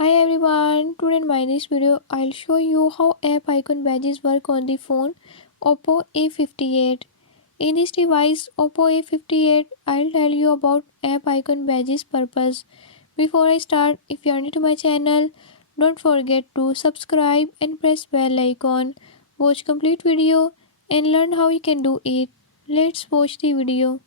Hi everyone, today in my this video I'll show you how app icon badges work on the phone Oppo A58. In this device Oppo A58 I'll tell you about app icon badges purpose. Before I start, if you are new to my channel, don't forget to subscribe and press bell icon. Watch complete video and learn how you can do it. Let's watch the video.